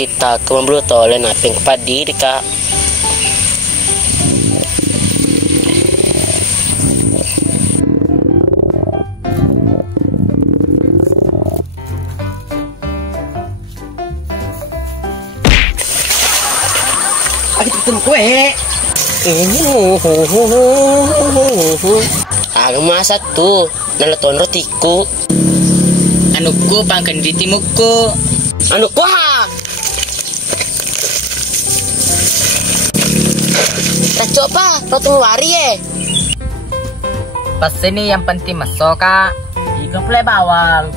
kita ke membelu tole naping padi dika. Aku ketemu kue. Aku masa tuh nalaton rotiku. Anuku pangkan di timuku. Anuku ha. Tak coba roti wari Pas ini yang penting masuk kak. Ikan play bawang.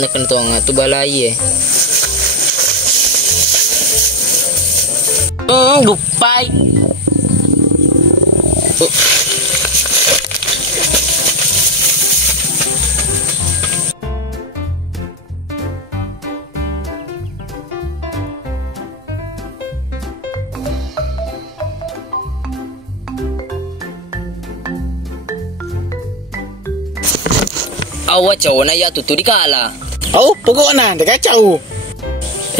Nakan tuang tu balai Lupai. Awak cowok na ya tutu di kala. Oh, pokoknya dah kacau.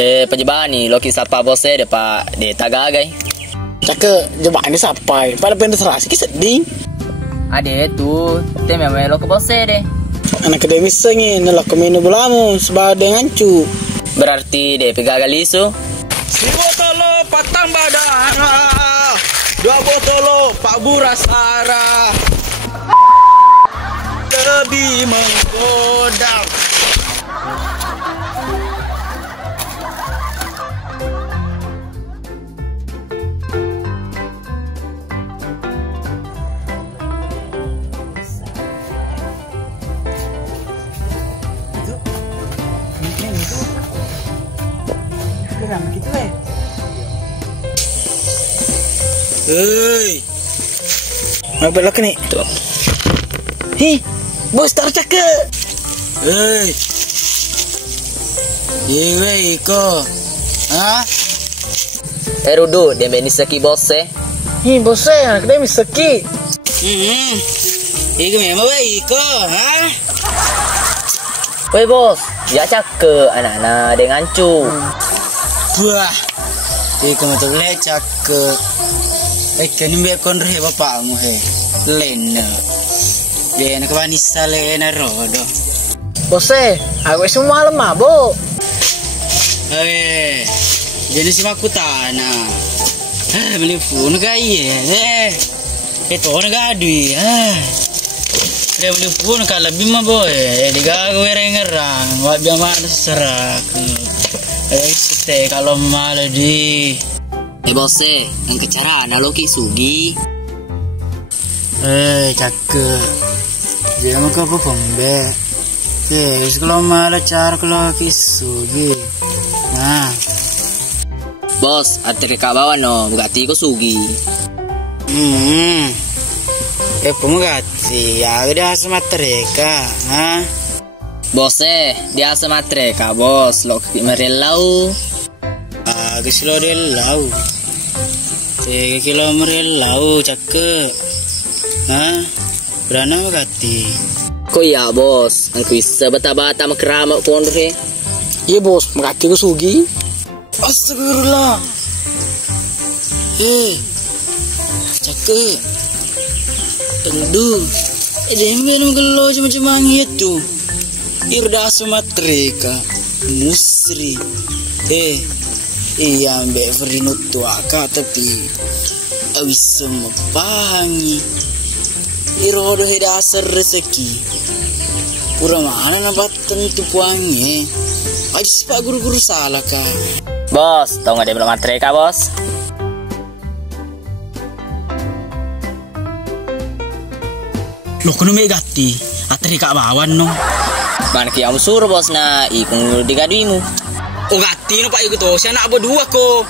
Pajebani loki sapa bose de pa de tagagai. Cakap jebak ni sampai. Pada benda serasi kisah sedih. Ade tu teme melo ke bose de. Anak kedai misalnya nolak ke menu belamu sebab dengan cu. Berarti de pegagal isu. Si botolo patang badan. 2 botolo Pak Burasara. Lebih menggoda. Hei, apa belok ni? Tuh. Hei, bos tercakap. Hei, yeay ko, ah? Rudu de meni saki bose. Hei, bos anak dia misaki. Iku memang baik ko, ha? Woi bos, ya cakap anak-anak dengan cu. Wah, iku betul cakap. Kan ni kon re bapakmu he. Lena. Dia nak wanita lena rodo. Bose, aku semua malam mabuk. Jadi si maku tanah. Beli phone kaya. Itu orang gadui. Dia beli phone kalau lebih maboy. Dia ngerang. Wak biar mana serak. Sete kalau malah di. Bose, yang kecara analogi sugi. Cakap. Dia mau ke apa pembek? Kalau malah cara kalau kisugi. Nah. Bos, atri ka bawa no, bugati ko sugi. Pemugati, ya udah sama mereka, ha? Bose, dia sama mereka, bos. Lo merelau. Kesilo relau. 3 kilo merelau cakep. Ha? Berana magati. Ko ya bos, ang kuisa bata-bata makrama ko andre. Iya bos, magati ko sugi. Astagfirullah. Cakep. Tendu. Jangan gelo macam itu. Irda sumatrika. Musri. Iya ambek Verino tua kak tapi awis semua pangi irodo dasar rezeki kurang mana nampak tentu puangi aja pak guru-guru salah kak. Bos, tau nggak dia belum matre kak bos? Lo kuno megati atri kak bawan no. Mana kiamu suruh bos na ikung digaduimu. Gati no pak ikut si anak berdua ko.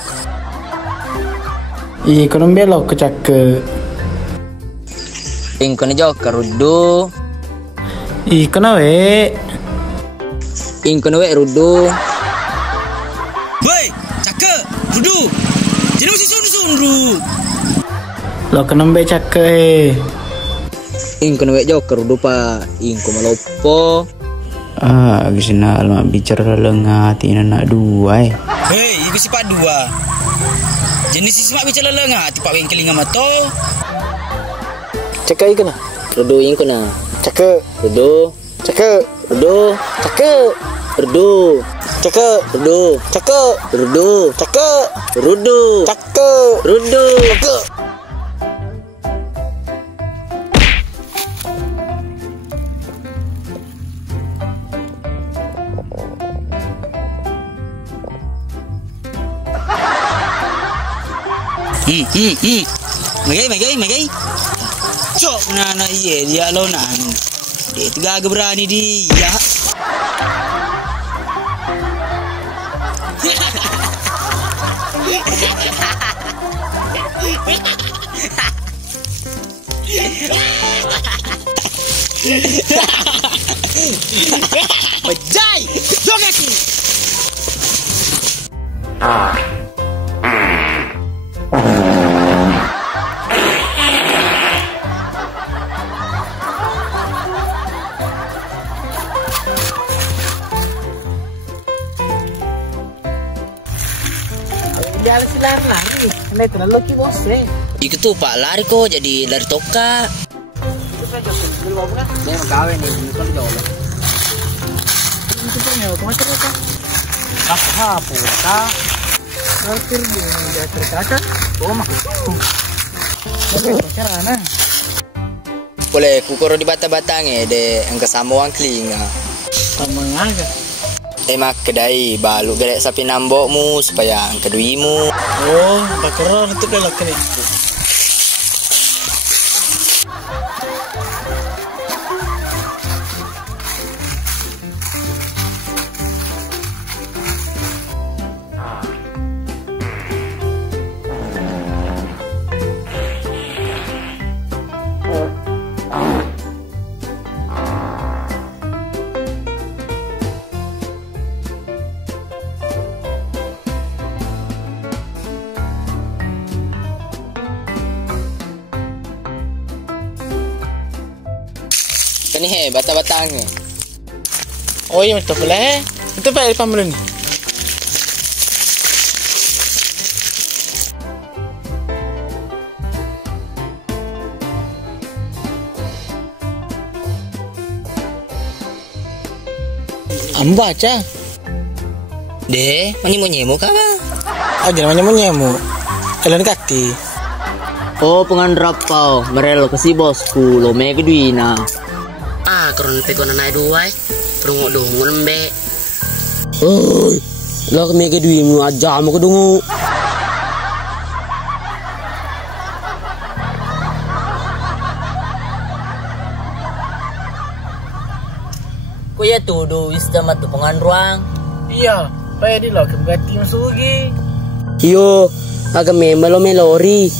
Iya, kau belok ke cakap. Ingko ni jauh kerudu. Iya, kenapa? Ingko ni rudu. Woi, cakap, rudu. Jadi mesti sundu. Lo kenapa cakap? Ingko nawek joker dupa ingko malopo. Gisina alma bicara lengah tina nak dua Hei, iku sifat dua. Jenis sifat bicara lengah, tipak wengkeling mato. Cakap ikan lah. Rudu ingko na. Cakap. Rudu. Cakap. Rudu. Cakap. Rudu. Cakap. Rudu. Cakap. Rudu. Cakap. Rudu. Cakap. Rudu. Cakap. Magai. Cok nana iya dia lo nanu. Dia itu gak berani dia. Bajai, joget. Dia harus lari. Ini terlalu ki bos. Iku tuh pak lari kok jadi lari toka. Dia mau kawin nih, bukan jauh. Itu punya macam apa? Apa? Nanti dia terkata. Oh mak. Carana. Boleh kukoro di batang-batang de angka sama wang kelinga. Sama ngaga. Emak kedai balu gede sapi nambokmu supaya angka duimu. Oh, bakar itu belok ni. Kan ni batang-batangnya. Oh iya betul boleh. Itu baik pamer ni. Amba aja. De, nyemu ka ba? Aja namanya nyemu. Kalian kakti. Oh, pengandrapau, merelo kasi bosku, lo me keduina. Karon pe kono naik duai. Perungo dongo lembe. Oi, lo me keduimu aja mo kedungu. Kuya tudo wisdom at pengandruang. Iya, payah di lo kembati masugi. Yo, agak memelo melori.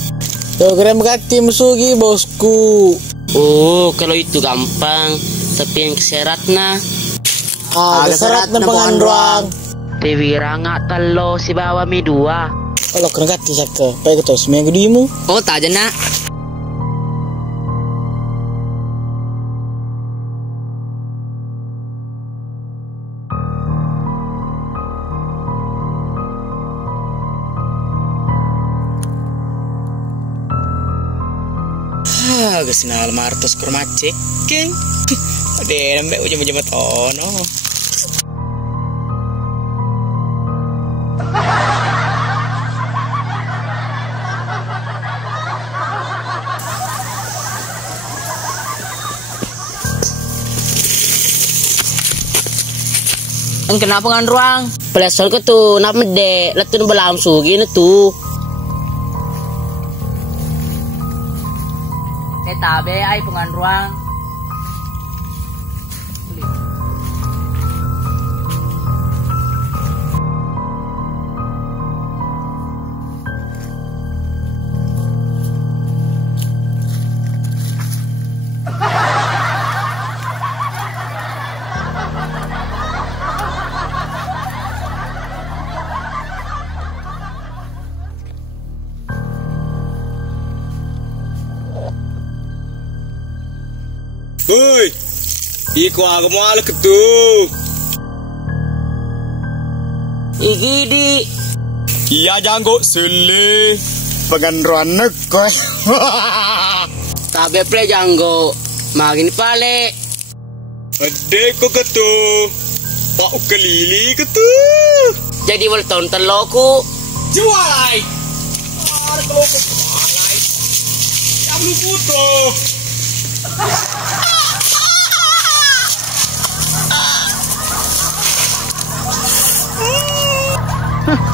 Lo keren kati masugi bosku. Oh, kalau itu gampang. Tapi yang keserat na. Keserat na pengandruang. Dewi ranga talo si bawa mi dua. Kalau keren kati saka, payah ketua seminggu dimu. Oh, tak aja nak. Gesina almartos kurmacek, keng. Ade nambe ujung-ujung matono. Kenapa ngandruang? Pelesol ke tu, nak mede, letun belam sugi na tu. Tabe ay pengandruang. Iku aku mau ketu. Iki di. Iya janggo sele. Pengenruan nekoi. Tabe play janggo. Makin pale. Ade ko ketu. Pak kelili ketu. Jadi wal tahun teloku. Jualai. Kalau ko jualai. Yang lu butuh.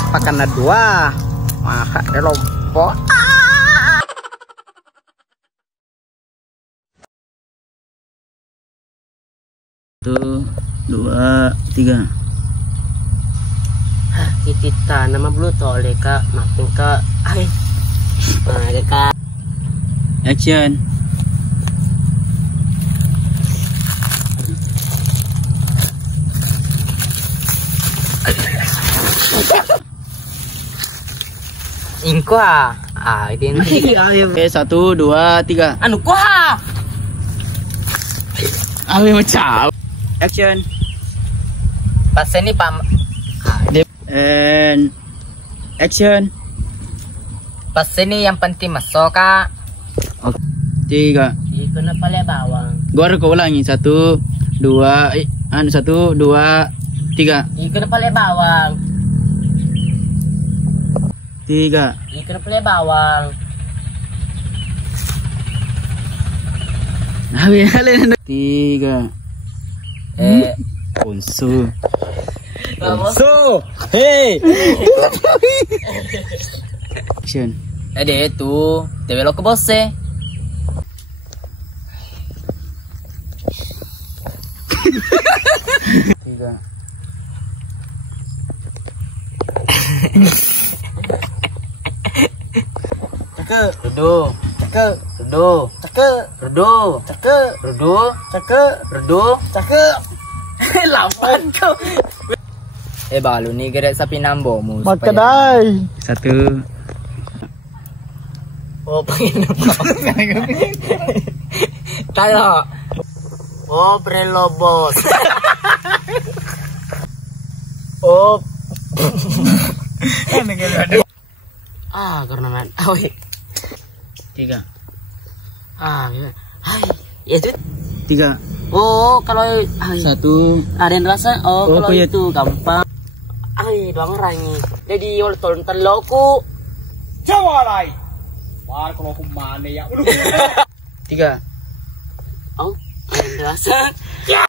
Pakan na dua. Maka de lompok. 1, 2, 3. Kita nama blue tole kak, makin kak. Ay, ada kak. Action. Ingko identik. Oke, 1, 2, 3. Anu kuah. Awe macam. Action. Pas ini pam. And action. Pas ini yang penting masuk kak. 3. Ikut na pala bawang. Gua ko ulangi 1, 2, 1, 2, 3. Ikut na pala bawang. 3. Ikut na pala bawang. Awe halen 3. Unsu. So, hey. Action. Ada itu, tebelo ke bose. Tiga. Cakep, redo. Cakep, redo. Cakep, redo. Cakep, redo. Cakep, redo. Cakep. Lapan kau. Balu ni gerak sapi nambo mu. Makadai. 1. Oh, pengen apa? Tayo. Oh, prelobos. Oh. Karena man. Awi. 3. Hai. Itu 3. oh, kalau 1. ada yang rasa kalau kuyut. itu gampang. Doang rangi. Jadi wal ton teloku. Jualai. War kalau aku mana ya. 3. Oh, ada yang rasa.